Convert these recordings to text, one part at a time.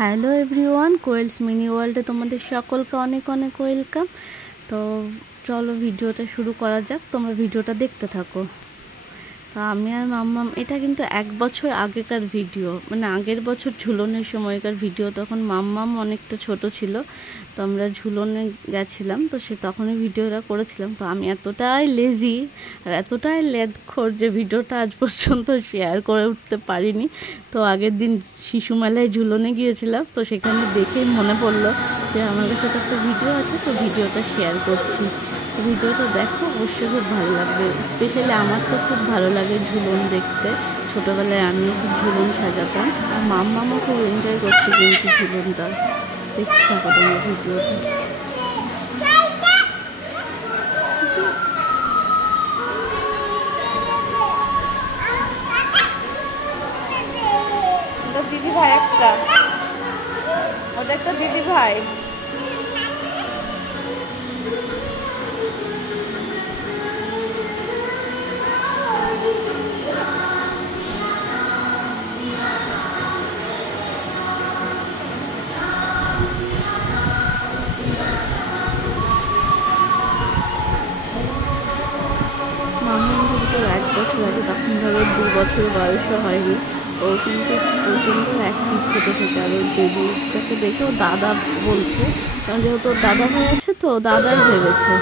Hello everyone, কোয়েলস mini ওয়ার্ল্ডে তোমাদের সকলকে অনেক অনেক ওয়েলকাম। তো চলো ভিডিওটা শুরু করা যাক, তোমরা ভিডিওটা দেখতে থাকো। তো আমি আর মাম্মাম, এটা কিন্তু 1 বছর আগেকার ভিডিও, মানে আগের বছর ঝুলনের সময়কার ভিডিও। তখন মাম্মাম অনেকটা ছোট ছিল, তো আমরা ঝুলনে গেছিলাম, তো সে তখনই ভিডিওটা করেছিলাম। তো আমি এতটাই লেজি আর এতটাই লেদখোর যে ভিডিওটা আজ পর্যন্ত শেয়ার করে উঠতে পারিনি। তো আগের দিন শিশু মেলায় ঝুলনে গিয়েছিলাম, তো সেখানে দেখেই মনে পড়লো যে আমার কাছে তো একটা ভিডিও আছে, তো ভিডিওটা শেয়ার করছি। ভিডিওটা দেখো, অবশ্যই খুব ভালো লাগবে। স্পেশালি আমার তো খুব ভালো লাগে ঝুলন দেখতে। ছোটোবেলায় আমিও খুব ঝুলন সাজাতাম, আর মাম্মামও খুব এনজয় করছে কিন্তু ঝুলনটা। দেখতে থাকো তোমরা ভিডিওটা। দিদি ভাই একটা, ওটা একটা দিদি ভাই। মাম্মাম কিন্তু 1 বছর আগে, তখন ধরো 2 বছর বয়সও হয়নি, ও কিন্তু প্রচণ্ড অ্যাক্টিভ ছোটো থেকে। আর ওর বেবিটাকে দেখে ও দাদা বলছে, কারণ যেহেতু ওর দাদা ভাই আছে, তো দাদার ভেবেছে।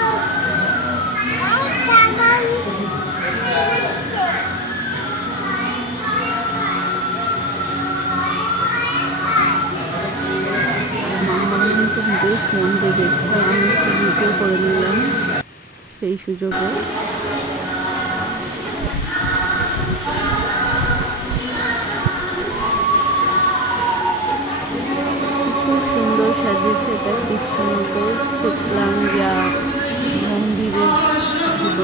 মাম্মাম কিন্তু বেশ মন দিয়ে দেখছে, আর আমি একটু ভিডিও করে নিলাম সেই সুযোগে। খুব সুন্দর সাজিয়েছে, এটা কৃষ্ণনগর ছিটলাঙ্গিয়া মন্দিরের ছিল।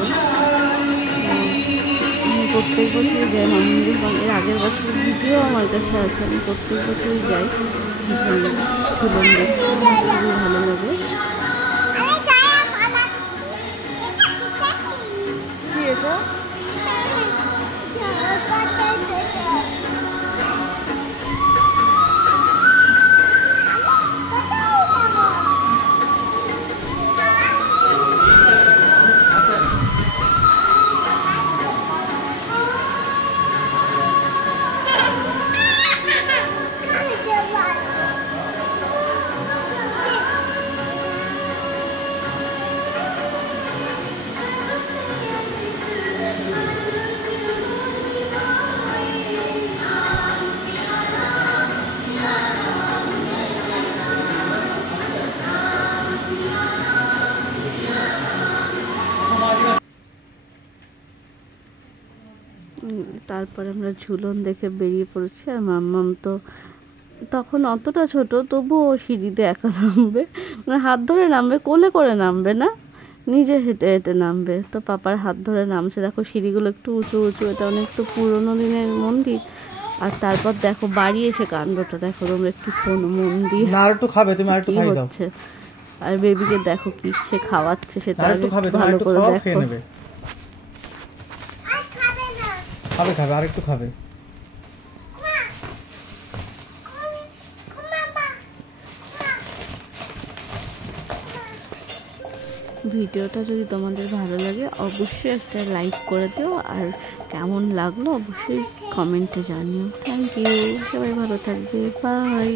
আমি প্রত্যেক বছরই যাই মন্দির, এর আগের বছরের ভিডিও আমার কাছে আছে। আমি প্রত্যেক বছরই যাই ঝুলন দেখতে, আমার খুবই ভালো লাগে। কি এটা? তারপরে আমরা ঝুলন দেখে বেরিয়ে পড়েছি। আর মাম্মাম তো তখন অতটা ছোট, তবুও সিঁড়িতে একা নামবে, মানে হাত ধরে নামবে, কোলে করে নামবে না, নিজে হেঁটে হেঁটে নামবে। তো পাপার হাত ধরে নামছে। দেখো সিঁড়িগুলো একটু উঁচু উঁচু, এটা অনেক একটু পুরোনো দিনের মন্দির। আর তারপর দেখো বাড়ি এসে কাণ্ডটা দেখো তোমরা, একটু শোনো মন দিয়ে। না আর একটু খাবে, তুমি আর একটু খাই দাও। আর বেবিকে দেখো কি সে খাওয়াচ্ছে, সেটা আর একটু খাবে, তুমি আর একটু খাও, খেয়ে নেবে। খাবে খাবে, আর একটু খাবে। ভিডিওটা যদি তোমাদের ভালো লাগে অবশ্যই একটা লাইক করে দিও, আর কেমন লাগলো অবশ্যই কমেন্টে জানিও। থ্যাংক ইউ, সবাই ভালো থাকবে, বাই।